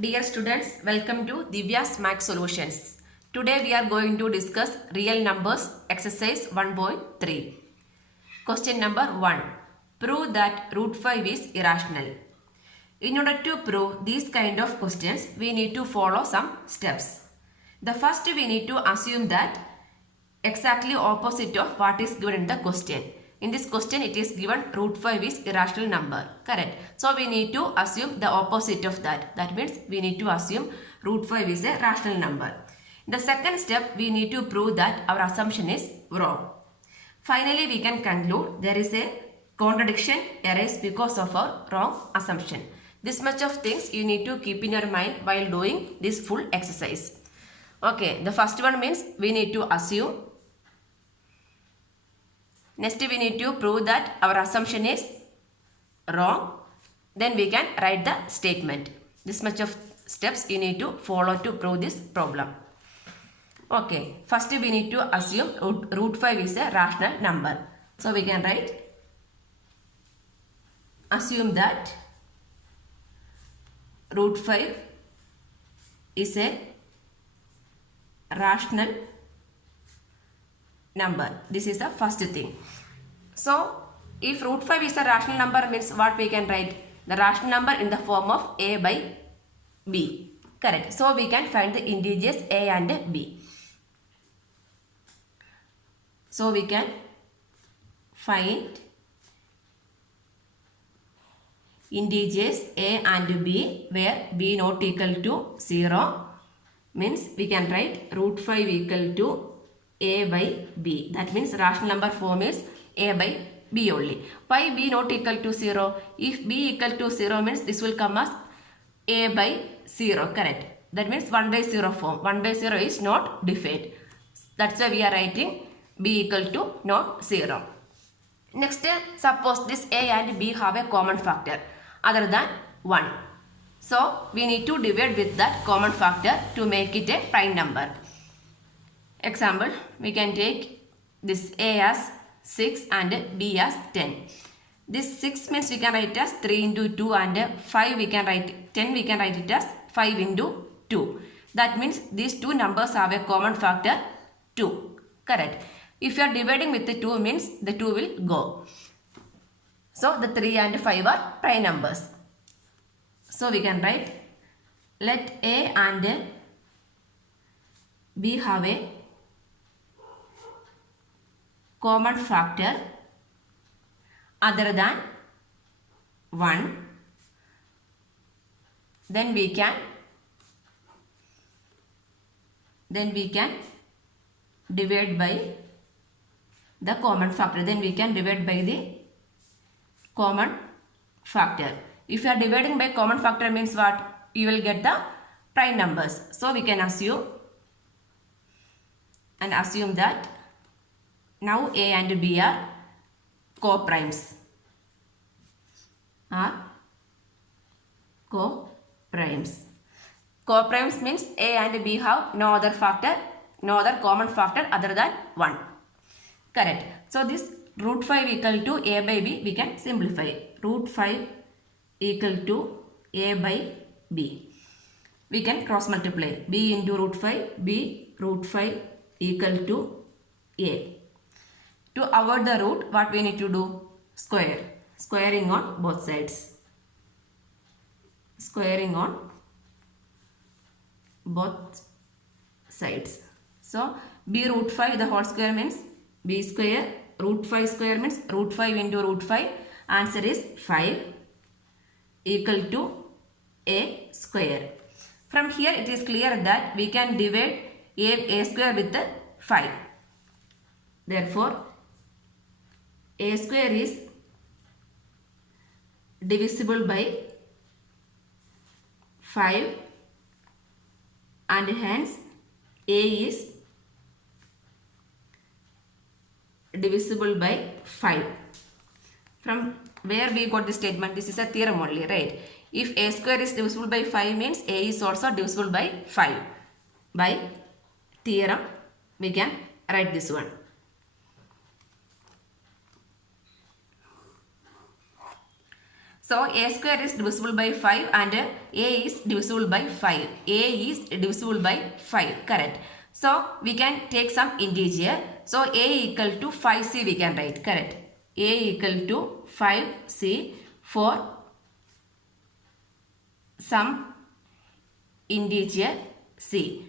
Dear students, welcome to Divya's Math Solutions. Today we are going to discuss real numbers exercise 1.3. Question number 1. Prove that root 5 is irrational. In order to prove these kind of questions, we need to follow some steps. The first we need to assume that exactly opposite of what is given in the question. In this question it is given root 5 is irrational number. Correct. So we need to assume the opposite of that. That means we need to assume root 5 is a rational number. In the second step we need to prove that our assumption is wrong. Finally we can conclude there is a contradiction arises because of our wrong assumption. This much of things you need to keep in your mind while doing this full exercise. Okay, the first one means we need to assume. Next we need to prove that our assumption is wrong. Then we can write the statement. This much of steps you need to follow to prove this problem. Okay, first we need to assume root 5 is a rational number. So we can write assume that root 5 is a rational number. This is the first thing. So if root 5 is a rational number means what we can write? The rational number in the form of a by b. Correct. So we can find the integers a and b. So we can find integers a and b where b not equal to 0 means we can write root 5 equal to a by b. That means rational number form is a by b only. Why b not equal to 0? If b equal to 0 means this will come as a by 0. Correct. That means 1 by 0 form. 1 by 0 is not defined. That's why we are writing b equal to not 0. Next, suppose this a and b have a common factor other than 1. So we need to divide with that common factor to make it a prime number. Example, we can take this a as 6 and b as 10. This 6 means we can write as 3 into 2 and 5 we can write 10 we can write it as 5 into 2. That means these two numbers have a common factor 2. Correct. If you are dividing with the 2 means the 2 will go. So the 3 and 5 are prime numbers. So we can write let a and b have a common factor other than 1. Then we can divide by the common factor. Then we can divide by the common factor. If you are dividing by common factor means what? You will get the prime numbers. So we can assume that now a and b are co-primes. Co-primes means a and b have no other common factor other than 1. Correct. So this root 5 equal to a by b we can simplify. Root 5 equal to a by b. We can cross multiply. B into root 5, b root 5 equal to a. To avoid the root, what we need to do? Squaring on both sides. Squaring on both sides. So b root 5 the whole square means b square. Root 5 square means root 5 into root 5. Answer is 5 equal to a square. From here it is clear that we can divide a square with the 5. Therefore a square is divisible by 5 and hence a is divisible by 5. From where we got this statement? This is a theorem only, right? If a square is divisible by 5 means a is also divisible by 5. By theorem we can write this one. So a square is divisible by 5 and a is divisible by 5. A is divisible by 5. Correct. So we can take some integer. So a equal to 5c we can write. Correct. A equal to 5c for some integer c.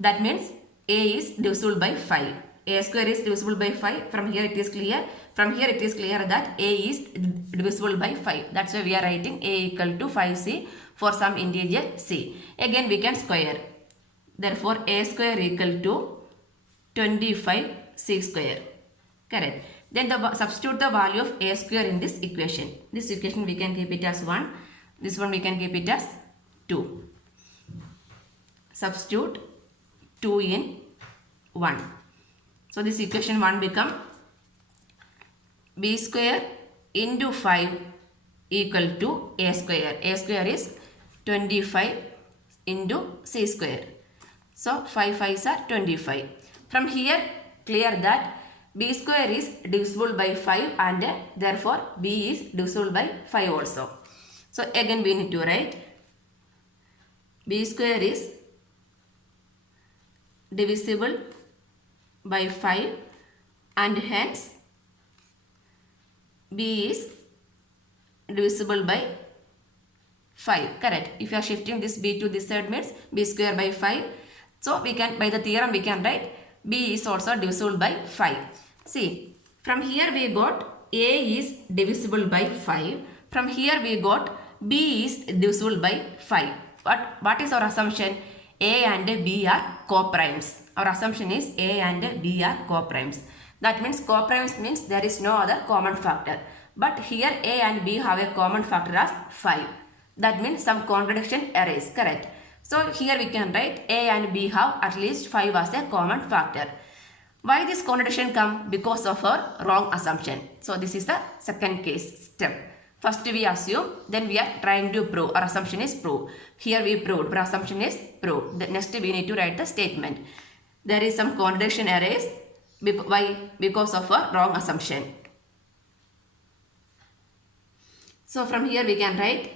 That means a is divisible by 5. A square is divisible by 5. From here it is clear. From here it is clear that a is divisible by 5. That's why we are writing a equal to 5c for some integer c. Again we can square. Therefore a square equal to 25c square. Correct. Then substitute the value of a square in this equation. This equation we can keep it as 1. This one we can keep it as 2. Substitute 2 in 1. So this equation 1 become b square into 5 equal to a square. A square is 25 into c square. So 5 5s are 25. From here clear that b square is divisible by 5 and therefore b is divisible by 5 also. So again we need to write b square is divisible by 5 and hence b is divisible by 5. Correct. If you are shifting this b to this side means b square by 5. So we can, by the theorem we can write b is also divisible by 5. See, from here we got a is divisible by 5. From here we got b is divisible by 5. But what is our assumption? A and b are co-primes. Our assumption is a and b are co-primes. That means co-primes means there is no other common factor. But here a and b have a common factor as 5. That means some contradiction arise. Correct. So here we can write a and b have at least 5 as a common factor. Why this contradiction come? Because of our wrong assumption. So this is the second case step. First we assume, then we are trying to prove. Our assumption is prove. Here we proved, our assumption is prove. Next we need to write the statement. There is some contradiction arise. Why? Because of a wrong assumption. So from here we can write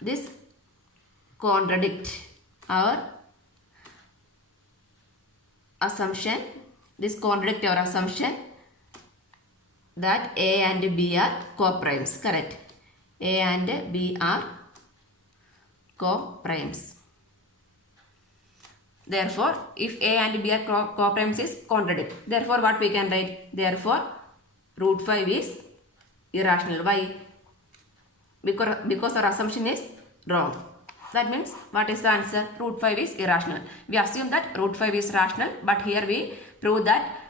this contradict our assumption. This contradict our assumption that a and b are co-primes. Correct. A and b are co-primes. Therefore, if a and b are co-primes is contradict. Therefore, what we can write? Therefore, root 5 is irrational. Why? Because our assumption is wrong. That means, what is the answer? Root 5 is irrational. We assume that root 5 is rational, but here we prove that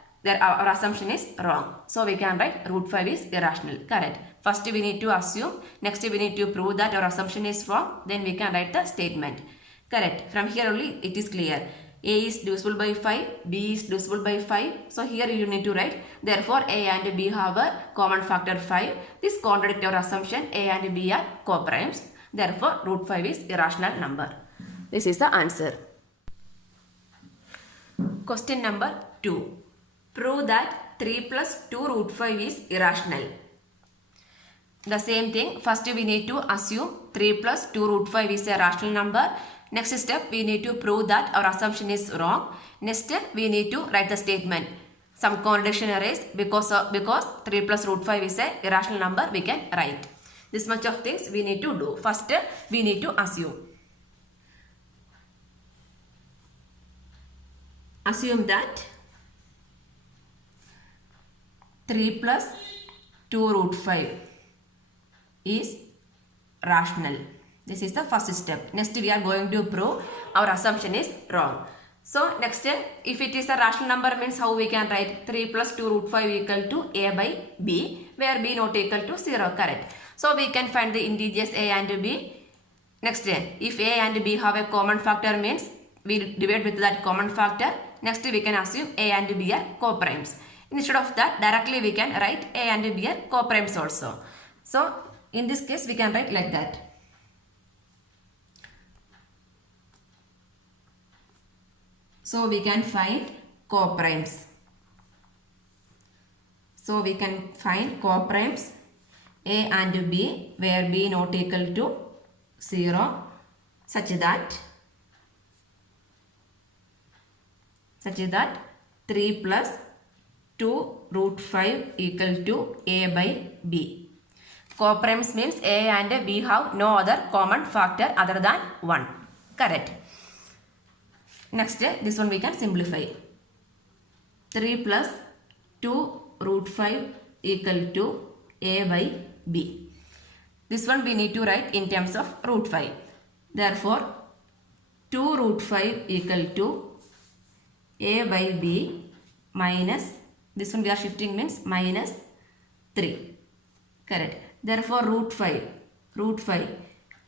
our assumption is wrong. So we can write root 5 is irrational. Correct. First we need to assume. Next we need to prove that our assumption is wrong. Then we can write the statement. Correct. From here only it is clear. A is divisible by 5. B is divisible by 5. So here you need to write. Therefore A and B have a common factor 5. This contradicts our assumption. A and B are co-primes. Therefore root 5 is irrational number. This is the answer. Question number 2. Prove that 3 plus 2 root 5 is irrational. The same thing. First we need to assume 3 plus 2 root 5 is a rational number. Next step we need to prove that our assumption is wrong. Next step we need to write the statement. Some contradiction arise because 3 plus root 5 is a irrational number we can write. This much of things we need to do. First we need to assume. Assume that 3 plus 2 root 5 is rational. This is the first step. Next we are going to prove our assumption is wrong. So next if it is a rational number means how we can write 3 plus 2 root 5 equal to a by b, where b not equal to 0. Correct. So we can find the integers a and b. Next if a and b have a common factor means we divide with that common factor. Next we can assume a and b are co-primes. Instead of that, directly we can write a and b are co-primes also. So in this case we can write like that. So we can find co-primes. So we can find co-primes A and B where B not equal to 0 such that 3 plus 2 root 5 equal to A by B. Co-primes means A and B have no other common factor other than 1. Correct. Next, this one we can simplify. 3 plus 2 root 5 equal to A by B. This one we need to write in terms of root 5. Therefore, 2 root 5 equal to A by B minus, this one we are shifting means minus 3. Correct. Therefore, root 5,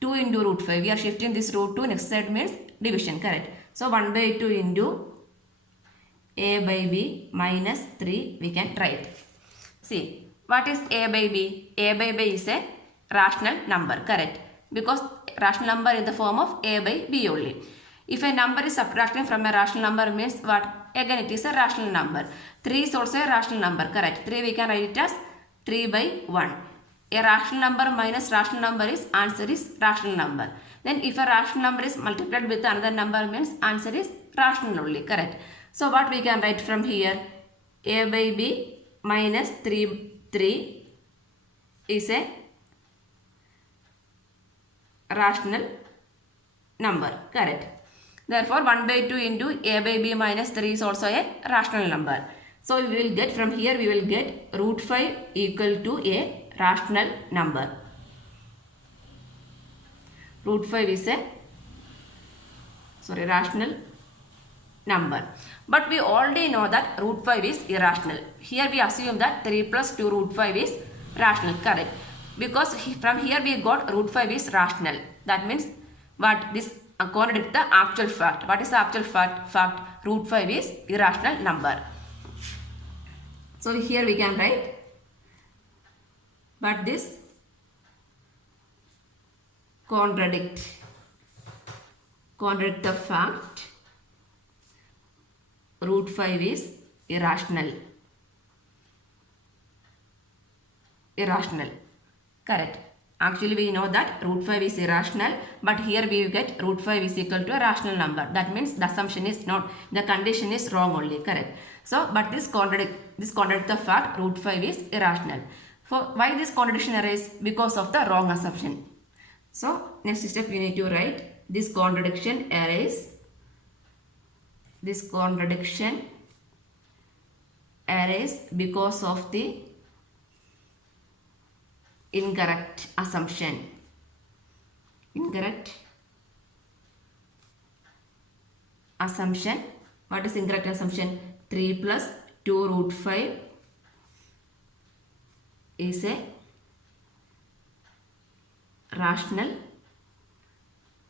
2 into root 5, we are shifting this root to next side means division. Correct. So, 1 by 2 into A by B minus 3 we can write. See, what is A by B? A by B is a rational number. Correct. Because rational number in the form of A by B only. If a number is subtracting from a rational number means what? Again it is a rational number. 3 is also a rational number. Correct. 3 we can write it as 3 by 1. A rational number minus rational number is answer is rational number. Then if a rational number is multiplied with another number means answer is rational only. Correct. So what we can write from here? A by B minus 3 is a rational number. Correct. Therefore 1 by 2 into A by B minus 3 is also a rational number. So we will get from here, we will get root 5 equal to a rational number. Root 5 is a rational number. But we already know that root 5 is irrational. Here we assume that 3 plus 2 root 5 is rational. Correct. Because from here we got root 5 is rational. That means what? This contradicts the actual fact. What is the actual fact? Root 5 is irrational number. So here we can write, but this contradict the fact root 5 is irrational. Correct. Actually we know that root 5 is irrational, but here we get root 5 is equal to a rational number. That means the assumption is not, the condition is wrong only. Correct. So but this contradict the fact root 5 is irrational. For why this contradiction arises? Because of the wrong assumption. So next step we need to write this contradiction arises. This contradiction arises because of the incorrect assumption. Incorrect assumption. What is incorrect assumption? 3 plus 2 root 5 is a rational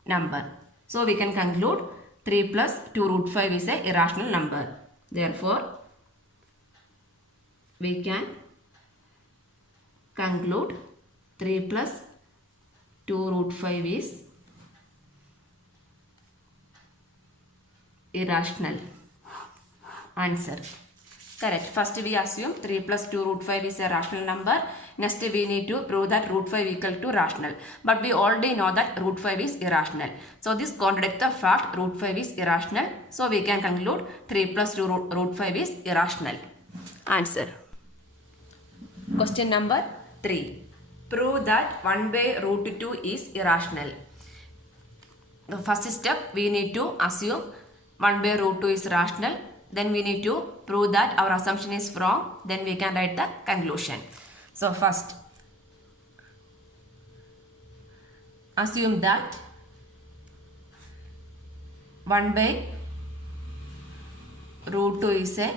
number. So we can conclude 3 plus 2 root 5 is a irrational number. Therefore, we can conclude 3 plus 2 root 5 is irrational. Answer. Correct. First we assume 3 plus 2 root 5 is a rational number. Next we need to prove that root 5 equal to rational. But we already know that root 5 is irrational. So this contradicts the fact root 5 is irrational. So we can conclude 3 plus 2 root 5 is irrational. Answer. Question number 3. Prove that 1 by root 2 is irrational. The first step we need to assume 1 by root 2 is rational. Then we need to prove that our assumption is wrong. Then we can write the conclusion. So first, assume that 1 by root 2 is a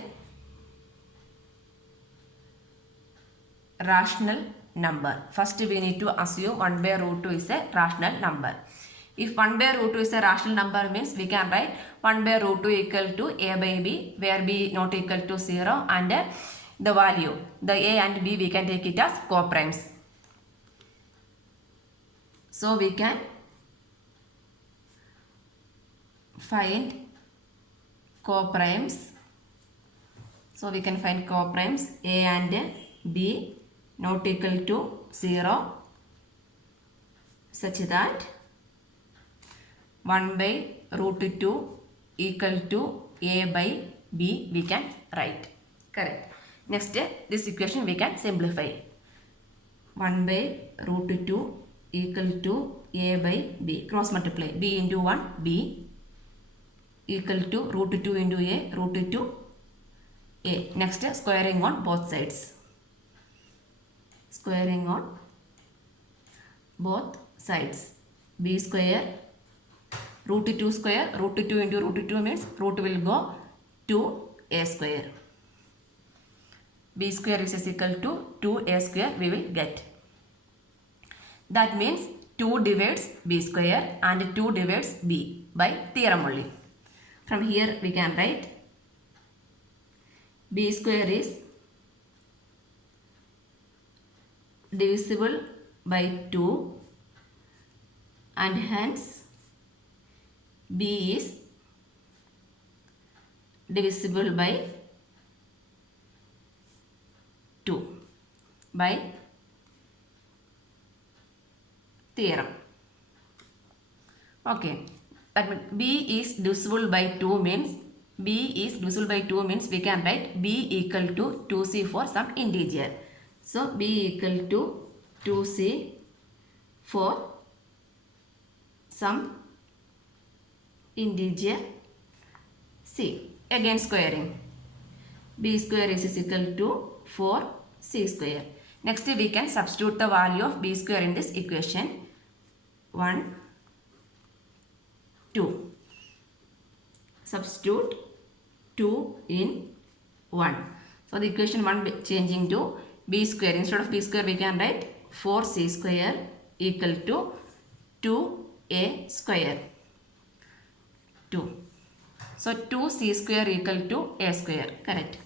rational number. First we need to assume 1 by root 2 is a rational number. If 1 by root 2 is a rational number means we can write 1 by root 2 equal to a by b, where b not equal to 0, and the value, the a and b, we can take it as co-primes. So we can find co-primes. So we can find co-primes a and b not equal to 0 such that 1 by root 2 equal to a by b we can write. Correct. Next, this equation we can simplify. 1 by root 2 equal to a by b. Cross multiply. b into 1 b equal to root 2 into a root 2 a. Next, squaring on both sides. Squaring on both sides. b square root 2 square, root 2 into root 2 means root will go to a square. b square is equal to 2a square we will get. That means 2 divides b square and 2 divides b by theorem only. From here we can write b square is divisible by 2 and hence b is divisible by 2 by theorem. Okay, that means b is divisible by 2 means we can write b equal to 2c for some integer. So b equal to 2c for some integer c. Again squaring. b square is equal to 4c square. Next we can substitute the value of b square in this equation. 1, 2. Substitute 2 in 1. So the equation 1 changing to b square. Instead of b square we can write 4c square equal to 2a square. 2. So 2c square equal to a square. Correct.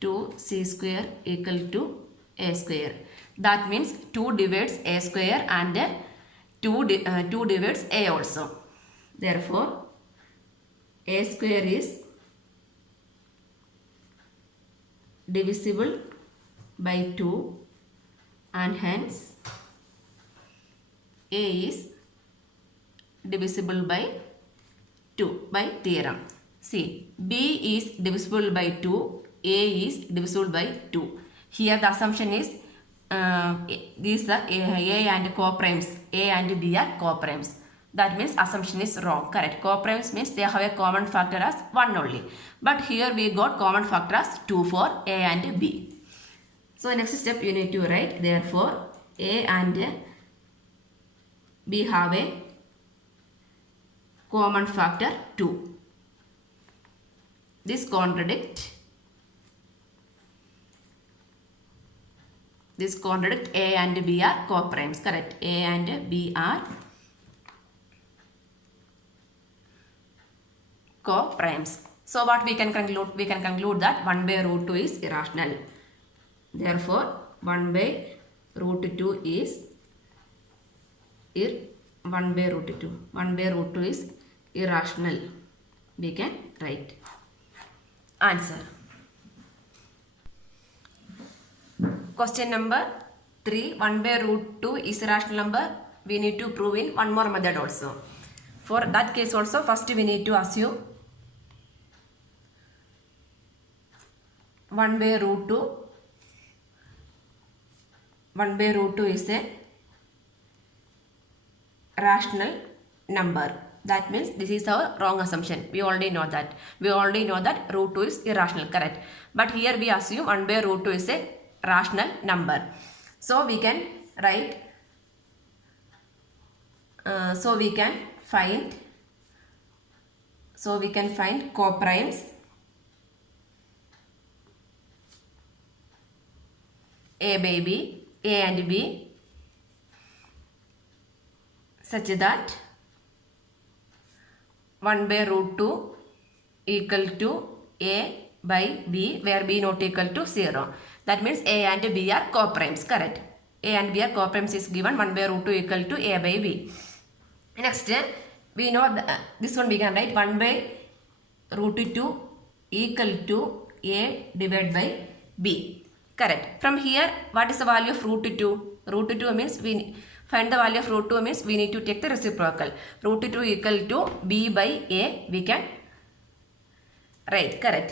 2c square equal to a square. That means 2 divides a square and 2 divides a also. Therefore, a square is divisible by 2 and hence a is divisible by 2 by theorem. See, b is divisible by 2, a is divisible by 2. Here the assumption is these are a and co-primes. A and b are co-primes. That means assumption is wrong. Correct. Co-primes means they have a common factor as 1 only. But here we got common factor as 2 for a and b. So next step you need to write. Therefore, a and b have a common factor 2. This contradict a and b are co-primes. Correct. A and b are co-primes. So what we can conclude? We can conclude that 1 by root 2 is irrational. Therefore, 1 by root 2 is 1 by root 2. 1 by root 2 is irrational. We can write. Answer. Question number 3. 1 by root 2 is a rational number. We need to prove in one more method also. For that case also, first we need to assume 1 by root 2. 1 by root 2 is a rational number. That means this is our wrong assumption. We already know that. We already know that root 2 is irrational. Correct. But here we assume 1 by root 2 is a rational number. So we can write. So we can find co-primes a by b, a and b such that 1 by root 2 equal to a by b where b not equal to 0. That means a and b are co-primes. Correct. A and b are co-primes is given 1 by root 2 equal to a by b. Next, we know this one we can write 1 by root 2 equal to a divided by b. Correct. From here, what is the value of root 2? Root 2 means we find the value of root 2 means we need to take the reciprocal. Root 2 equal to b by a. We can write. Correct.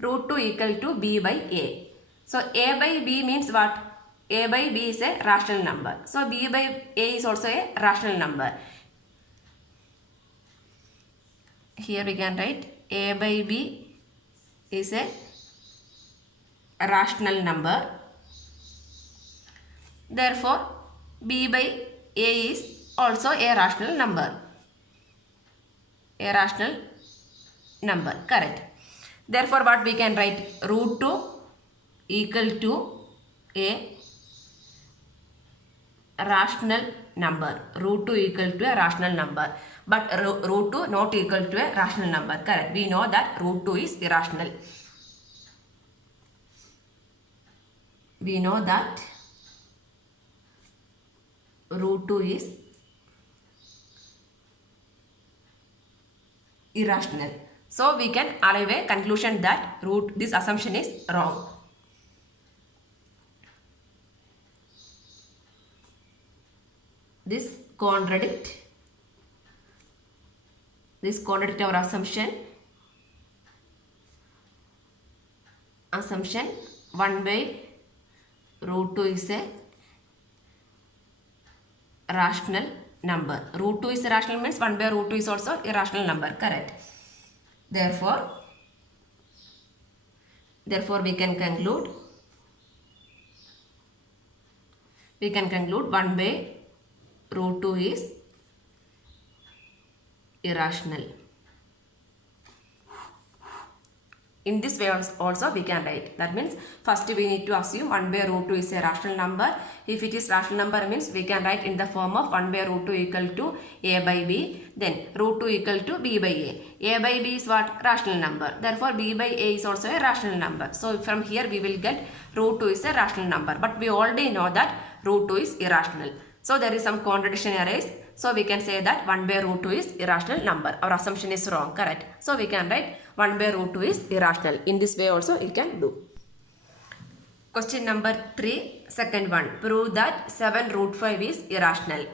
Root 2 equal to b by a. So a by b means what? A by b is a rational number. So b by a is also a rational number. Here we can write a by b is a rational number. Therefore, b by a is also a rational number. A rational number. Correct. Therefore, what we can write? Root 2 equal to a rational number. Root 2 equal to a rational number. But root 2 not equal to a rational number. Correct. We know that root 2 is irrational. We know that root 2 is irrational. So we can arrive a conclusion that this assumption is wrong. This contradict our assumption. Assumption 1 by root 2 is a rational number. Root 2 is a rational means 1 by root 2 is also a rational number. Correct. Therefore we can conclude 1 by root 2 is irrational. In this way also we can write. That means first we need to assume 1 by root 2 is a rational number. If it is rational number means we can write in the form of 1 by root 2 equal to a by b. Then root 2 equal to b by a. A by b is what? Rational number. Therefore b by a is also a rational number. So from here we will get root 2 is a rational number. But we already know that root 2 is irrational. So there is some contradiction arise. So we can say that 1 by root 2 is irrational number. Our assumption is wrong. Correct. So we can write 1 by root 2 is irrational. In this way also you can do. Question number 3, second one. Prove that 7 root 5 is irrational.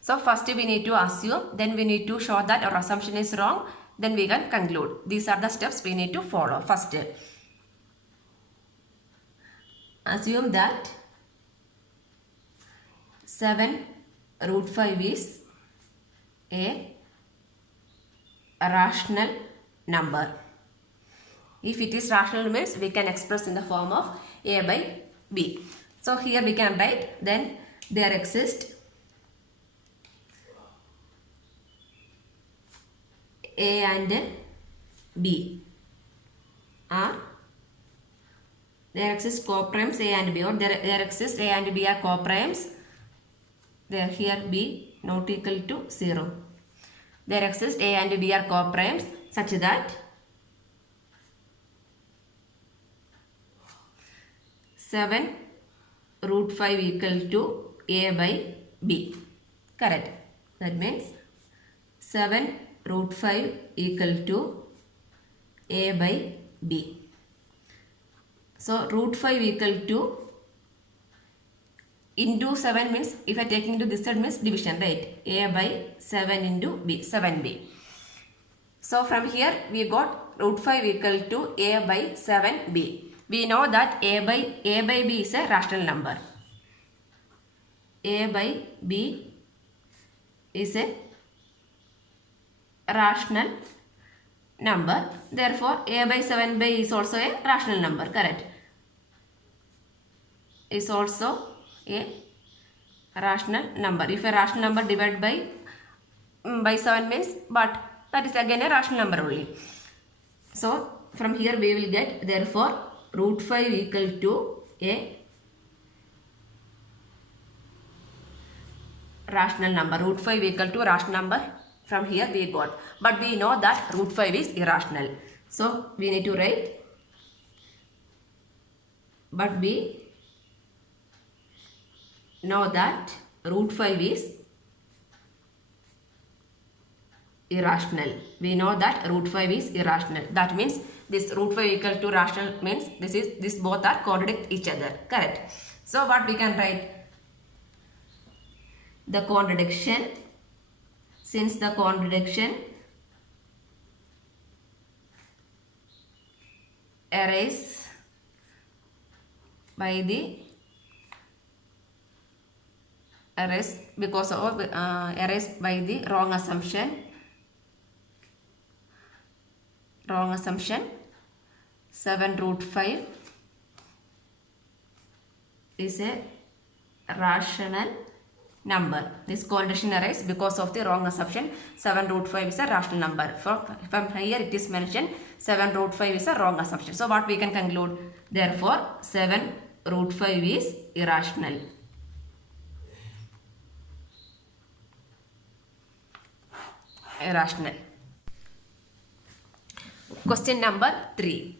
So first we need to assume, then we need to show that our assumption is wrong, then we can conclude. These are the steps we need to follow. First, assume that 7 root 5 is a rational number. If it is rational means we can express in the form of a by b. So here we can write, then there exists a and b are there exist coprimes a and b, or there exists a and b are coprimes. There here b not equal to 0. There exists a and b are coprimes such that 7 root 5 equal to a by b. Correct. That means 7 root 5 equal to a by b. So root 5 equal to into 7 means, if I take into this side means division, right? A by 7 into b, 7b. So from here we got root 5 equal to a by 7b. We know that a by b is a rational number. A by b is a rational number. Therefore a by 7b is also a rational number. Correct. Is also a rational number. If a rational number divided by 7 means, but that is again a rational number only. So from here we will get, therefore root 5 equal to a rational number. Root 5 equal to a rational number. From here we got, but we know that root 5 is irrational. So we need to write, but we know that root 5 is irrational. We know that root 5 is irrational. That means this root 5 equal to rational means this both are contradict each other. Correct. So what we can write? The contradiction, since the contradiction arise by the because of arise by the wrong assumption 7 root 5 is a rational number. This contradiction arises because of the wrong assumption 7 root 5 is a rational number. From here it is mentioned 7 root 5 is a wrong assumption. So what we can conclude? Therefore 7 root 5 is irrational. Irrational. Question number 3.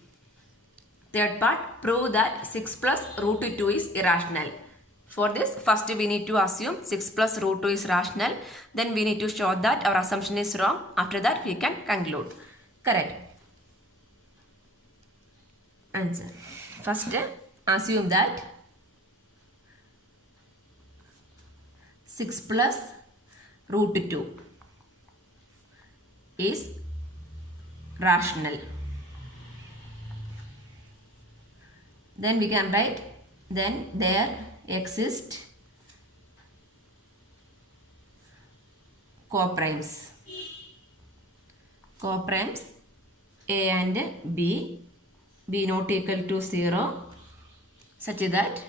Third part, prove that 6 plus root 2 is irrational. For this, first we need to assume 6 plus root 2 is rational. Then we need to show that our assumption is wrong. After that, we can conclude. Correct. Answer. First, assume that 6 plus root 2 is rational. Then we can write, then there exist coprimes. Coprimes A and B not equal to 0 such that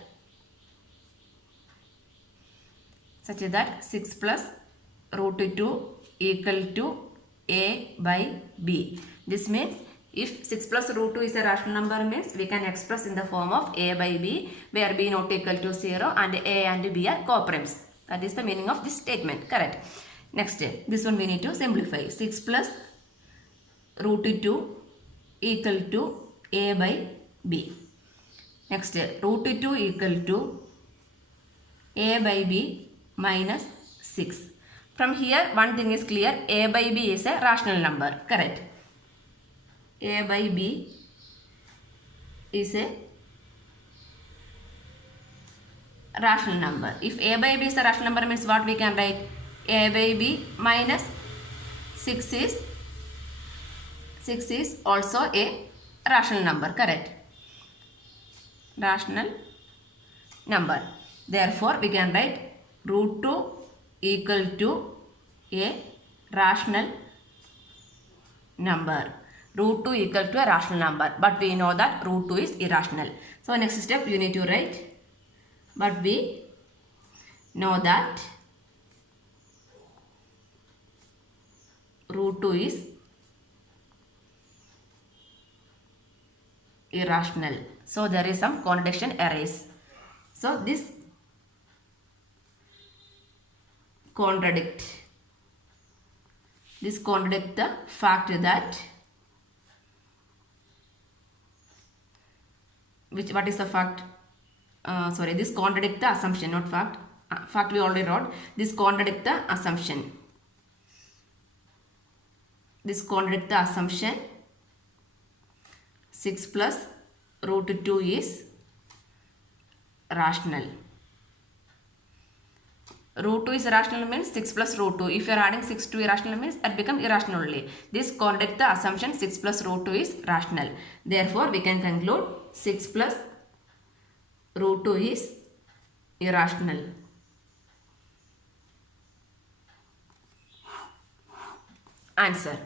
6 plus root 2 equal to A by B. This means if 6 plus root 2 is a rational number means we can express in the form of A by B where B not equal to 0 and A and B are coprimes. That is the meaning of this statement. Correct. Next, this one we need to simplify. 6 plus root 2 equal to A by B. Next, root 2 equal to A by B minus 6. From here, one thing is clear. A by B is a rational number. Correct. A by B is a rational number. If A by B is a rational number means what we can write? A by B minus 6 is also a rational number. Correct. Rational number. Therefore, we can write root 2 equal to a rational number. Root 2 equal to a rational number. But we know that root 2 is irrational. So, next step you need to write. But we know that root 2 is irrational. So, there is some contradiction arise. So, this contradict the fact that what is the fact? This contradict the assumption, not fact. Fact we already wrote. This contradict the assumption. This contradict the assumption 6 plus root 2 is rational. Root 2 is rational means 6 plus root 2. If you are adding 6 to irrational means that become irrational only. This contradict the assumption 6 plus root 2 is rational. Therefore, we can conclude 6 plus root 2 is irrational. Answer.